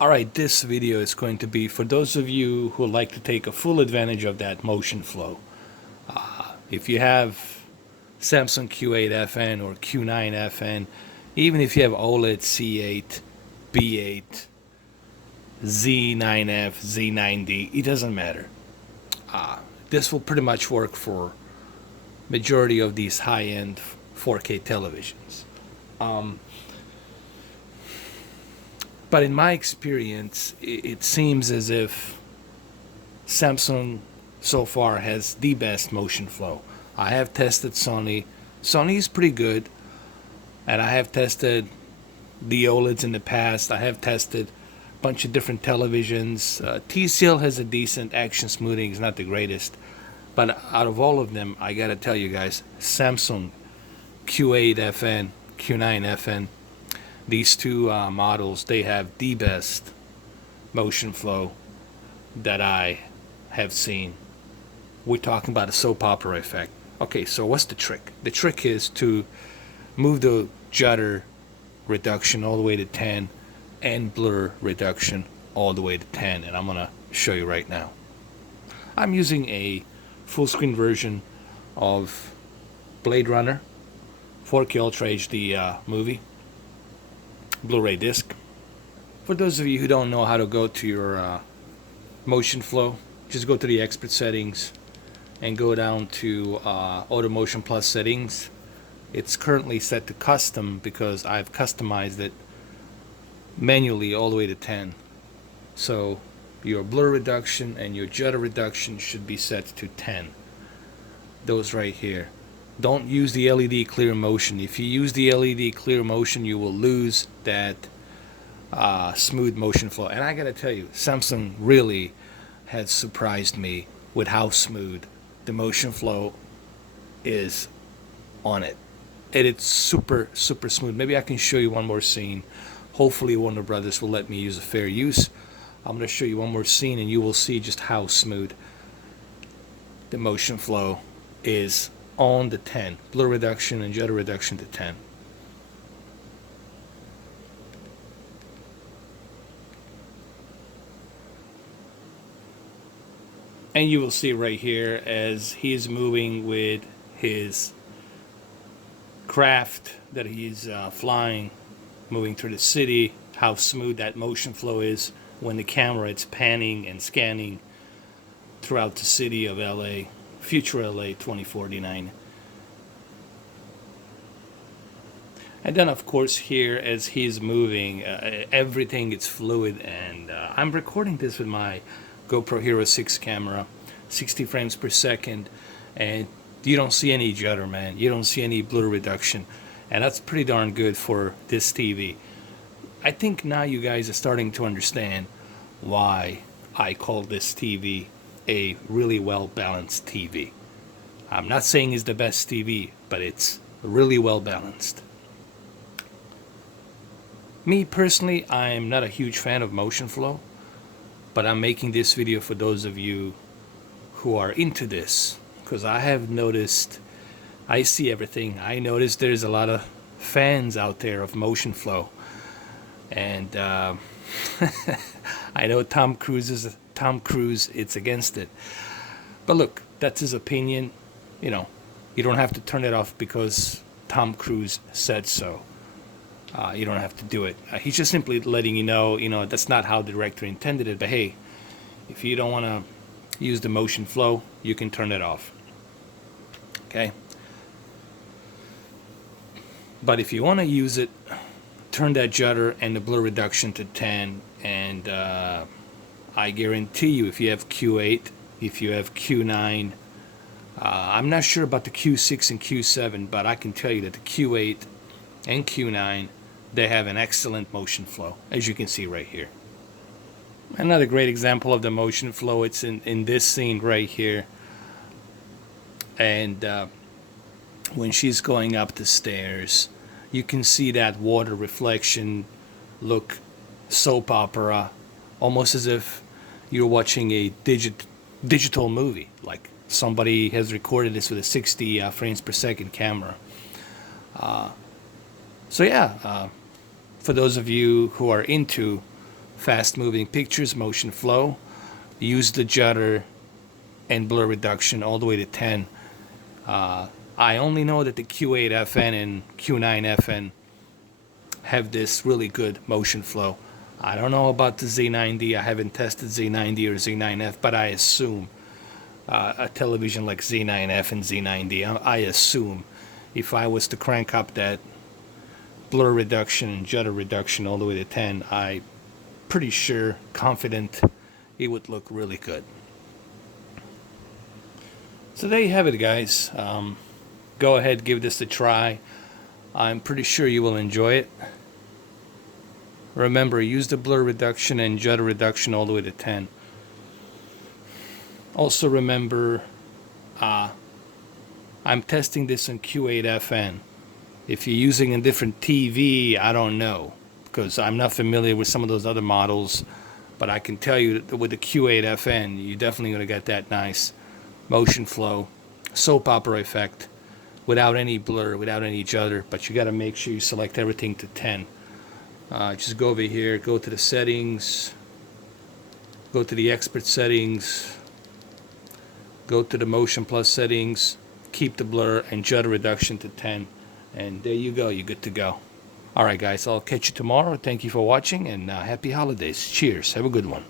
Alright, this video is going to be for those of you who like to take a full advantage of that motion flow. If you have Samsung Q8fn or Q9fn, even if you have OLED C8, B8, Z9F, Z9D, it doesn't matter. This will pretty much work for majority of these high-end 4K televisions. But in my experience, it seems as if Samsung so far has the best motion flow. I have tested Sony. Sony is pretty good. And I have tested the OLEDs in the past. I have tested a bunch of different televisions. TCL has a decent action smoothing. It's not the greatest. But out of all of them, I gotta tell you guys, Samsung Q8fn, Q9fn, these two models, they have the best motion flow that I have seen. We're talking about a soap opera effect. Okay, so what's the trick? The trick is to move the judder reduction all the way to 10 and blur reduction all the way to 10, and I'm gonna show you right now. I'm using a full screen version of Blade Runner 4K Ultra HD movie Blu-ray disc. For those of you who don't know how to go to your motion flow, just go to the expert settings and go down to Auto Motion Plus settings. It's currently set to custom because I've customized it manually all the way to 10. So your blur reduction and your judder reduction should be set to 10. Those right here. Don't use the LED clear motion. If you use the LED clear motion, you will lose that smooth motion flow. And I gotta tell you, Samsung really has surprised me with how smooth the motion flow is on it. And it's super smooth. Maybe I can show you one more scene. Hopefully Warner Brothers will let me use a fair use. I'm going to show you one more scene and you will see just how smooth the motion flow is on the 10. Blur reduction and judder reduction to 10. And you will see right here as he is moving with his craft that he's flying, moving through the city, how smooth that motion flow is when the camera is panning and scanning throughout the city of LA, future LA 2049. And then of course here as he's moving, everything is fluid, and I'm recording this with my GoPro Hero 6 camera, 60 frames per second, and you don't see any judder, man. You don't see any blur reduction, and that's pretty darn good for this TV. I think now you guys are starting to understand why I call this TV a really well balanced TV. I'm not saying it's the best TV, but it's really well balanced. Me personally, I'm not a huge fan of motion flow, but I'm making this video for those of you who are into this, because I have noticed, I see everything. I noticed there's a lot of fans out there of motion flow, and I know Tom Cruise, it's against it. But look, that's his opinion. You know, you don't have to turn it off because Tom Cruise said so. You don't have to do it. He's just simply letting you know, that's not how the director intended it. But hey, if you don't want to use the motion flow, you can turn it off. Okay? But if you want to use it, turn that judder and the blur reduction to 10, and I guarantee you, if you have Q8, if you have Q9, I'm not sure about the Q6 and Q7, but I can tell you that the Q8 and Q9, they have an excellent motion flow, as you can see right here. Another great example of the motion flow, it's in this scene right here. And when she's going up the stairs, you can see that water reflection look soap opera, almost as if you're watching a digital movie, like somebody has recorded this with a 60 frames per second camera. So yeah, for those of you who are into fast moving pictures, motion flow. Use the judder and blur reduction all the way to 10. I only know that the Q8fn and Q9fn have this really good motion flow. I don't know about the Z90. I haven't tested Z90 or Z9F, but I assume a television like Z9F and Z90, I assume if I was to crank up that blur reduction and judder reduction all the way to 10, I'm pretty sure, confident it would look really good. So there you have it, guys. Go ahead, give this a try. I'm pretty sure you will enjoy it. Remember, use the blur reduction and judder reduction all the way to 10. Also remember, I'm testing this on Q8fn. If you're using a different TV, I don't know, because I'm not familiar with some of those other models. But I can tell you that with the Q8fn, you're definitely going to get that nice motion flow, soap opera effect, without any blur, without any judder. But you got to make sure you select everything to 10. Just go over here, go to the settings, go to the expert settings, go to the motion plus settings, keep the blur and judder reduction to 10, and there you go, you're good to go. Alright guys, I'll catch you tomorrow. Thank you for watching, and happy holidays. Cheers. Have a good one.